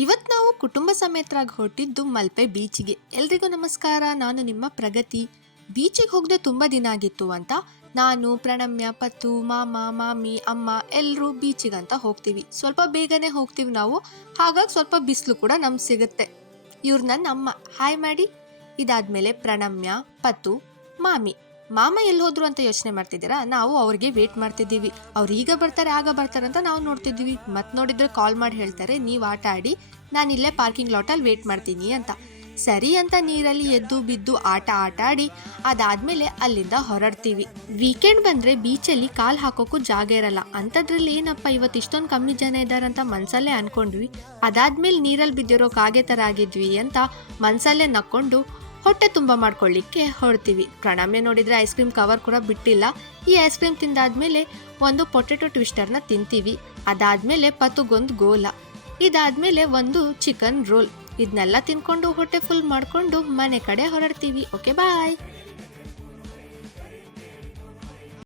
ಇವತ್ತು ನಾವು ಕುಟುಂಬ ಸಮೇತರಾಗಿ ಹೊರಟಿದ್ದು ಮಲ್ಪೆ ಬೀಚಿಗೆ. ಎಲ್ರಿಗೂ ನಮಸ್ಕಾರ, ನಾನು ನಿಮ್ಮ ಪ್ರಗತಿ. ಬೀಚಿಗೆ ಹೋಗದೆ ತುಂಬ ದಿನ ಆಗಿತ್ತು ಅಂತ ನಾನು, ಪ್ರಣಮ್ಯ, ಪತ್ತು, ಮಾಮ, ಮಾಮಿ, ಅಮ್ಮ ಎಲ್ಲರೂ ಬೀಚಿಗಂತ ಹೋಗ್ತೀವಿ. ಸ್ವಲ್ಪ ಬೇಗನೆ ಹೋಗ್ತೀವಿ ನಾವು, ಹಾಗಾಗಿ ಸ್ವಲ್ಪ ಬಿಸಿಲು ಕೂಡ ನಮ್ಗೆ ಸಿಗುತ್ತೆ. ಇವ್ರು ನನ್ನ ಅಮ್ಮ, ಹಾಯ್ ಮಾಡಿ. ಇದಾದ್ಮೇಲೆ ಪ್ರಣಮ್ಯ, ಪತ್ತು, ಮಾಮಿ. ಮಾಮ ಎಲ್ಲಿ ಹೋದ್ರು ಅಂತ ಯೋಚನೆ ಮಾಡ್ತಿದ್ದೀರಾ? ನಾವು ಅವ್ರಿಗೆ ವೇಟ್ ಮಾಡ್ತಿದ್ದೀವಿ. ಅವ್ರು ಈಗ ಬರ್ತಾರೆ ಆಗ ಬರ್ತಾರೆ ಅಂತ ನಾವು ನೋಡ್ತಿದ್ದೀವಿ. ಮತ್ತೆ ನೋಡಿದ್ರೆ ಕಾಲ್ ಮಾಡಿ ಹೇಳ್ತಾರೆ, ನೀವು ಆಟ ಆಡಿ, ನಾನು ಇಲ್ಲೇ ಪಾರ್ಕಿಂಗ್ ಲಾಟಲ್ಲಿ ವೇಟ್ ಮಾಡ್ತೀನಿ ಅಂತ. ಸರಿ ಅಂತ ನೀರಲ್ಲಿ ಎದ್ದು ಬಿದ್ದು ಆಟ ಆಡಿ ಅದಾದ್ಮೇಲೆ ಅಲ್ಲಿಂದ ಹೊರಡ್ತೀವಿ. ವೀಕೆಂಡ್ ಬಂದ್ರೆ ಬೀಚಲ್ಲಿ ಕಾಲ್ ಹಾಕೋಕ್ಕೂ ಜಾಗ ಇರಲ್ಲ. ಅಂಥದ್ರಲ್ಲಿ ಏನಪ್ಪ ಇವತ್ತು ಇಷ್ಟೊಂದು ಕಮ್ಮಿ ಜನ ಇದ್ದಾರಂತ ಮನ್ಸಲ್ಲೇ ಅನ್ಕೊಂಡ್ವಿ. ಅದಾದ್ಮೇಲೆ ನೀರಲ್ಲಿ ಬಿದ್ದಿರೋ ಕಾಗೆ ಥರ ಆಗಿದ್ವಿ ಅಂತ ಮನ್ಸಲ್ಲೇ ನಕ್ಕೊಂಡು ಹೊಟ್ಟೆ ತುಂಬ ಮಾಡ್ಕೊಳ್ಳಿಕ್ಕೆ ಹೊರಡ್ತೀವಿ. ಪ್ರಣಮ್ಯ ನೋಡಿದ್ರೆ ಐಸ್ ಕ್ರೀಮ್ ಕವರ್ ಕೂಡ ಬಿಟ್ಟಿಲ್ಲ. ಈ ಐಸ್ ಕ್ರೀಮ್ ತಿಂದಾದ್ಮೇಲೆ ಒಂದು ಪೊಟೆಟೊ ಟ್ವಿಸ್ಟರ್ನ ತಿಂತೀವಿ. ಅದಾದ್ಮೇಲೆ ಪತ್ತುಗೊಂದು ಗೋಲ, ಇದಾದ್ಮೇಲೆ ಒಂದು ಚಿಕನ್ ರೋಲ್. ಇದನ್ನೆಲ್ಲ ತಿನ್ಕೊಂಡು ಹೊಟ್ಟೆ ಫುಲ್ ಮಾಡ್ಕೊಂಡು ಮನೆ ಕಡೆ ಹೊರಡ್ತೀವಿ. Okay bye.